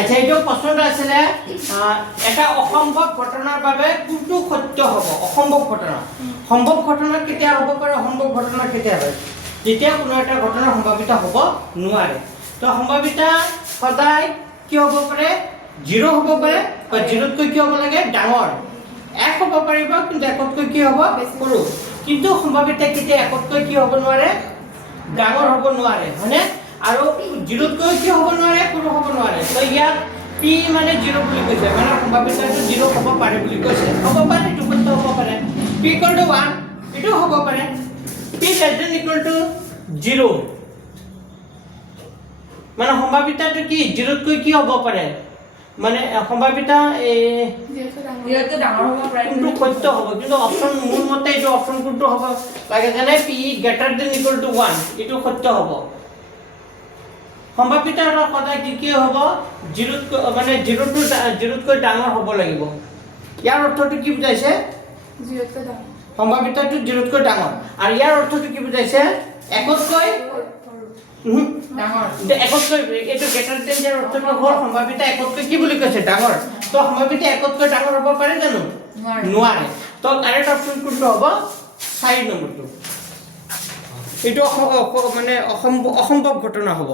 আচ্ছা এইটো প্ৰশ্নটো আছিলে এটা অসম্ভৱ ঘটনাৰ বাবে কোনটো সত্য হ'ব অসম্ভৱ ঘটনা সম্ভৱ ঘটনা কেতিয়া হ'ব পাৰে অসম্ভৱ ঘটনা কেতিয়া হয় যেতিয়া কোনো এটা ঘটনা সম্ভাৱিত হ'ব নোৱাৰে তো সম্ভাৱিতা সদায় কি হ'ব পাৰে 0 হ'ব পাৰে বা 0তকৈ কি হ'ব লাগে ডাঙৰ 1 হ'ব পাৰিব কিন্তু 1তকৈ কি হ'ব সৰু কিন্তু সম্ভাৱিতা কেতিয়া 1তকৈ কি হ'ব নোৱাৰে ডাঙৰ হ'ব নোৱাৰে হয়নে আৰু 0তকৈ কি হ'ব নোৱাৰে সৰু হ'ব নোৱাৰে তো ইয়াত p মানে 0 বুলি কৈছে মানে সম্ভাৱিতাটো 0 হ'ব পাৰে বুলি কৈছে হ'ব পাৰে এইটো সত্য হ'ব পাৰে p = 1 এইটো হ'ব পাৰে p > 0 মানে সম্ভাৱিতাটো কি 0তকৈ কি হ'ব পাৰে মানে সম্ভাৱিতা ইয়াতে ডাঙৰ হ'ব পাৰে কিন্তু সত্য হ'ব কিন্তু অপচন মোৰ মতে এইটো অপচন কোনটো হ'ব লাগে জানে p > 1 এইটো সত্য হ'ব সম্ভাৱিতা সদায় কি হ'ব 0 মানে 0তকৈ ডাঙৰ হ'ব লাগিব ইয়াৰ অৰ্থটো কি বুজাইছে 0তকৈ ডাঙৰ সম্ভাৱিতাটো 0তকৈ ডাঙৰ আৰু ইয়াৰ অৰ্থটো কি বুজাইছে 1তকৈ ডাঙৰ 1তকৈ এইটো গ্ৰেটাৰ দেন ইয়াৰ অৰ্থটো হ'ল সম্ভাৱিতা 1তকৈ কি বুলি কৈছে ডাঙৰ তো সম্ভাৱিতা 1তকৈ ডাঙৰ হ'ব পাৰে জানো নোৱাৰে তো কাৰেক্ট অপচন কোনটো হ'ব 4 নম্বৰটো এইটো মানে অসম্ভৱ ঘটনা হ'ব